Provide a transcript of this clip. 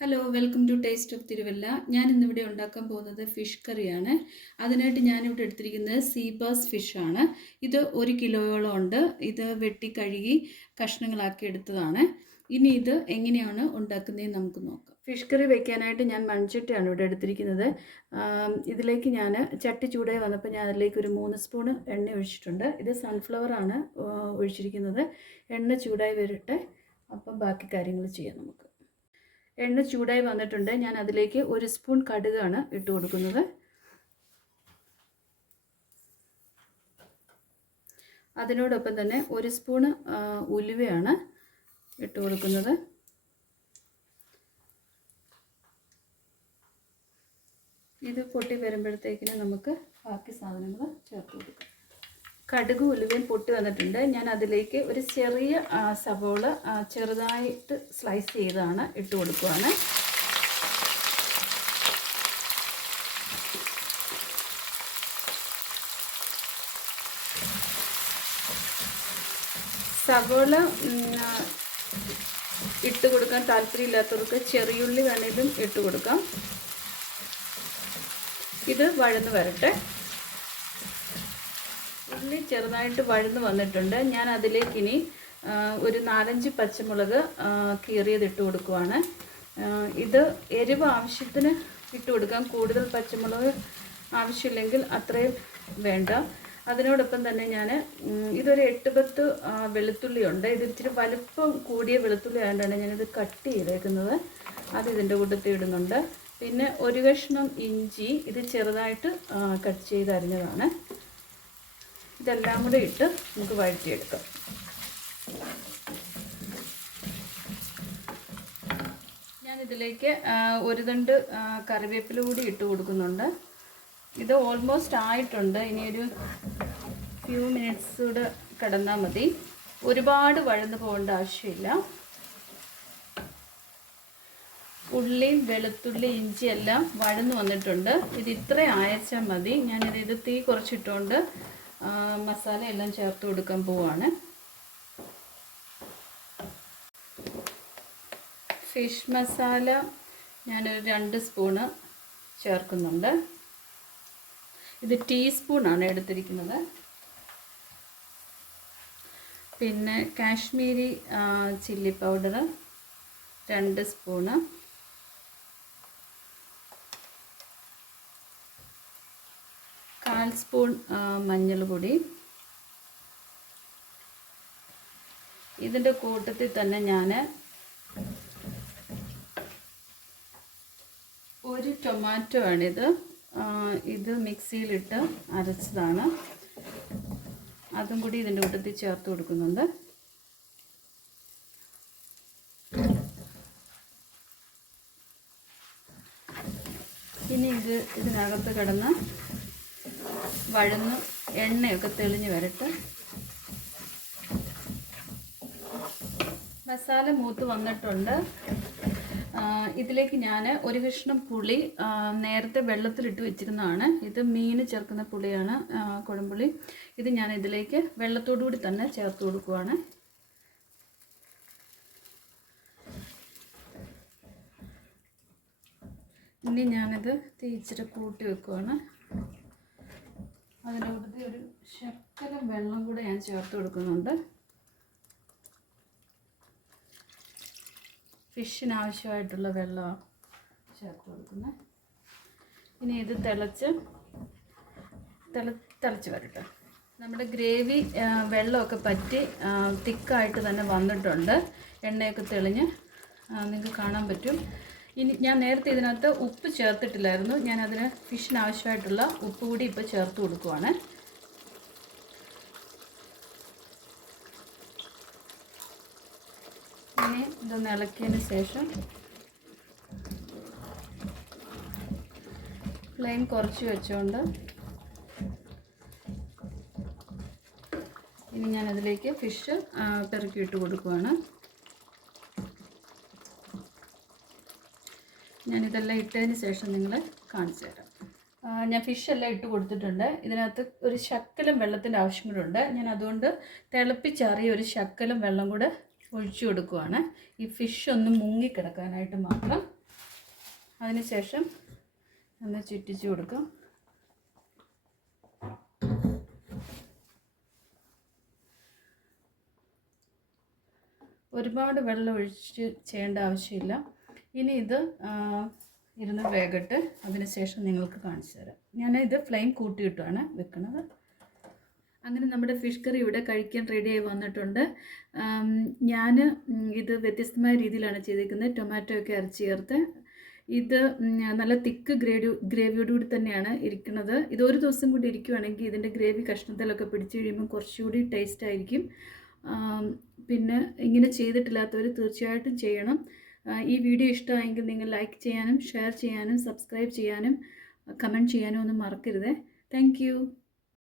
Hello, welcome to taste of Thiruvalla. ഞാൻ ഇന്നിവിടെ ഉണ്ടാക്കാൻ പോകുന്നത് ഫിഷ് കറിയാണ്. അതിനായിട്ട് ഞാനിവിടെ എടുത്തിരിക്കുന്നത് സീബാസ് ഫിഷാണ്. ഇത് 1 കിലോയോളം ഉണ്ട്. ഇത് വെട്ടി കഴുകി കഷ്ണങ്ങളാക്കി എടുത്തതാണ്. ഇനി ഇത് എങ്ങനെയാണ് ഉണ്ടാക്കുന്നതെന്ന് നമുക്ക് നോക്കാം. ഫിഷ് കറി വയ്ക്കാനായിട്ട് ഞാൻ മൺചട്ടിയാണ് ഇവിടെ എടുത്തിരിക്കുന്നത്. ഇതിലേക്ക് ഞാൻ ചട്ടി ചൂടായി വന്നപ്പോൾ ഞാൻ അതിലേക്ക് ഒരു 3 സ്പൂൺ എണ്ണ ഒഴിച്ചിട്ടുണ്ട്. ഇത് സൺഫ്ലവറാണ് ഒഴിച്ചിരിക്കുന്നത്. എണ്ണ ചൂടായി വരട്ടെ, അപ്പം ബാക്കി കാര്യങ്ങൾ ചെയ്യാം നമുക്ക്. എണ്ണ ചൂടായി വന്നിട്ടുണ്ട്. ഞാൻ അതിലേക്ക് 1 സ്പൂൺ കടുകാണ് ഇട്ട് കൊടുക്കുന്നത്. അതിനോടൊപ്പം തന്നെ 1 സ്പൂൺ ഉലുവയാണ് ഇട്ട് കൊടുക്കുന്നത്. ഇത് പൊട്ടി വരുമ്പോഴത്തേക്കിന് നമുക്ക് ബാക്കി സാധനങ്ങൾ ചേർത്ത് കൊടുക്കാം. കടുക് ഉലുവയും പൊട്ടി വന്നിട്ടുണ്ട്. ഞാൻ അതിലേക്ക് ഒരു ചെറിയ സവോള ചെറുതായിട്ട് സ്ലൈസ് ചെയ്താണ് ഇട്ട് കൊടുക്കുകയാണ്. സവോള ഇട്ട് കൊടുക്കാൻ താല്പര്യമില്ലാത്തവർക്ക് ചെറിയുള്ളി വേണമെങ്കിലും ഇട്ട് കൊടുക്കാം. ഇത് വഴന്ന് വരട്ടെ. ഉള്ളി ചെറുതായിട്ട് വഴന്ന് വന്നിട്ടുണ്ട്. ഞാൻ അതിലേക്ക് ഇനി ഒരു 4-5 പച്ചമുളക് കീറിയത് ഇട്ട് കൊടുക്കുവാണ്. ഇത് എരിവ് ആവശ്യത്തിന് ഇട്ട് കൊടുക്കാം. കൂടുതൽ പച്ചമുളക് ആവശ്യമില്ലെങ്കിൽ അത്രയും വേണ്ട. അതിനോടൊപ്പം തന്നെ ഞാൻ ഇതൊരു 8-10 വെളുത്തുള്ളി ഉണ്ട്. ഇത് ഇച്ചിരി വലുപ്പം കൂടിയ വെളുത്തുള്ളി ആയതുകൊണ്ടാണ് ഞാനിത് കട്ട് ചെയ്തേക്കുന്നത്. അത് ഇതിൻ്റെ കൂട്ടത്തിൽ ഇടുന്നുണ്ട്. പിന്നെ 1 കഷ്ണം ഇഞ്ചി, ഇത് ചെറുതായിട്ട് കട്ട് ചെയ്ത് അരിഞ്ഞതാണ്. ഇതെല്ലാം കൂടെ ഇട്ട് നമുക്ക് വഴറ്റിയെടുക്കാം. ഞാനിതിലേക്ക് 1 തണ്ട് കറിവേപ്പില കൂടി ഇട്ട് കൊടുക്കുന്നുണ്ട്. ഇത് ഓൾമോസ്റ്റ് ആയിട്ടുണ്ട്. ഇനി ഒരു ഫ്യൂ മിനിറ്റ്സ് കൂടെ കിടന്നാൽ മതി. ഒരുപാട് വഴന്ന് പോകേണ്ട ആവശ്യമില്ല. ഉള്ളിയും വെളുത്തുള്ളി ഇഞ്ചി എല്ലാം വഴന്ന് വന്നിട്ടുണ്ട്. ഇത് ഇത്രയും അയച്ചാൽ മതി. ഞാനിത് തീ കുറച്ചിട്ടുകൊണ്ട് മസാല എല്ലാം ചേർത്ത് കൊടുക്കാൻ പോവാണ്. ഫിഷ് മസാല ഞാനൊരു 2 സ്പൂണ് ചേർക്കുന്നുണ്ട്. ഇത് ടീസ്പൂണാണ് എടുത്തിരിക്കുന്നത്. പിന്നെ Kashmiri chilli powder 2 spoon, spoon മഞ്ഞൾ പൊടി. ഇതിൻ്റെ കൂട്ടത്തിൽ തന്നെ ഞാൻ 1 ടൊമാറ്റോ ആണിത്. ഇത് മിക്സിയിലിട്ട് അരച്ചതാണ്. അതും കൂടി ഇതിൻ്റെ കൂട്ടത്തിൽ ചേർത്ത് കൊടുക്കുന്നുണ്ട്. ഇനി ഇതിനകത്ത് കിടന്ന് വഴന്ന് എണ്ണയൊക്കെ തെളിഞ്ഞ് വരട്ടെ. മസാല മൂത്ത് വന്നിട്ടുണ്ട്. ഇതിലേക്ക് ഞാൻ 1 കഷ്ണം പുളി നേരത്തെ വെള്ളത്തിലിട്ട് വെച്ചിരുന്നതാണ്. ഇത് മീൻ ചേർക്കുന്ന പുളിയാണ്, കുടംപുളി. ഇത് ഞാൻ ഇതിലേക്ക് വെള്ളത്തോടു കൂടി തന്നെ ചേർത്ത് കൊടുക്കുവാണ്. ഇനി ഞാനിത് ഇച്ചിരി കൂട്ടി വെക്കുവാണ്. അതിൻ്റെ കൂട്ടത്തിൽ ഒരു ശകലം വെള്ളം കൂടെ ഞാൻ ചേർത്ത് കൊടുക്കുന്നുണ്ട്. ഫിഷിന് ആവശ്യമായിട്ടുള്ള വെള്ളം ചേർത്ത് കൊടുക്കുന്നത്. ഇനി ഇത് തിളച്ച് വരട്ടെ. നമ്മുടെ ഗ്രേവി വെള്ളമൊക്കെ പറ്റി തിക്കായിട്ട് തന്നെ വന്നിട്ടുണ്ട്. എണ്ണയൊക്കെ തെളിഞ്ഞ് നിങ്ങൾക്ക് കാണാൻ പറ്റും. ഇനി ഞാൻ നേരത്തെ ഇതിനകത്ത് ഉപ്പ് ചേർത്തിട്ടില്ലായിരുന്നു. ഞാൻ അതിന് ഫിഷിന് ആവശ്യമായിട്ടുള്ള ഉപ്പ് കൂടി ഇപ്പോൾ ചേർത്ത് കൊടുക്കുവാണ്. ഇനി ഇതൊന്ന് ഇളക്കിയതിന് ശേഷം ഫ്ലെയിം കുറച്ച് വെച്ചുകൊണ്ട് ഇനി ഞാനതിലേക്ക് ഫിഷ് പെറുക്കിയിട്ട് കൊടുക്കുവാണ്. ഞാനിതെല്ലാം ഇട്ടതിന് ശേഷം നിങ്ങളെ കാണിച്ചു തരാം. ഞാൻ ഫിഷെല്ലാം ഇട്ട് കൊടുത്തിട്ടുണ്ട്. ഇതിനകത്ത് ഒരു ശക്കലം വെള്ളത്തിൻ്റെ ആവശ്യം കൂടെ ഉണ്ട്. ഞാൻ അതുകൊണ്ട് തിളപ്പിച്ചാറിയ ഒരു ശക്കലം വെള്ളം കൂടെ ഒഴിച്ചു കൊടുക്കുവാണ്. ഈ ഫിഷ് ഒന്ന് മുങ്ങിക്കിടക്കാനായിട്ട് മാത്രം. അതിനുശേഷം ഒന്ന് ചുറ്റിച്ച് കൊടുക്കാം. ഒരുപാട് വെള്ളം ഒഴിച്ച് ചെയ്യേണ്ട ആവശ്യമില്ല. ഇനി ഇത് ഇരുന്ന് വേകട്ടെ. അതിനുശേഷം നിങ്ങൾക്ക് കാണിച്ചു തരാം. ഞാനിത് ഫ്ലെയിം കൂട്ടിയിട്ടാണ് വെക്കുന്നത്. അങ്ങനെ നമ്മുടെ ഫിഷ് കറി ഇവിടെ കഴിക്കാൻ റെഡിയായി വന്നിട്ടുണ്ട്. ഞാൻ ഇത് വ്യത്യസ്തമായ രീതിയിലാണ് ചെയ്തിരിക്കുന്നത്. ടൊമാറ്റോ ഒക്കെ അരച്ച് ചേർത്ത് ഇത് നല്ല തിക്ക് ഗ്രേവിയോടുകൂടി തന്നെയാണ് ഇരിക്കുന്നത്. ഇത് ഒരു ദിവസം കൂടി ഇരിക്കുകയാണെങ്കിൽ ഇതിൻ്റെ ഗ്രേവി കഷ്ണത്തിലൊക്കെ പിടിച്ച് കഴിയുമ്പോൾ കുറച്ചുകൂടി ടേസ്റ്റ് ആയിരിക്കും. പിന്നെ ഇങ്ങനെ ചെയ്തിട്ടില്ലാത്തവർ തീർച്ചയായിട്ടും ചെയ്യണം. ഈ വീഡിയോ ഇഷ്ടമായെങ്കിൽ നിങ്ങൾ ലൈക്ക് ചെയ്യാനും ഷെയർ ചെയ്യാനും സബ്സ്ക്രൈബ് ചെയ്യാനും കമൻറ്റ് ചെയ്യാനും ഒന്നും മറക്കരുത്. Thank you.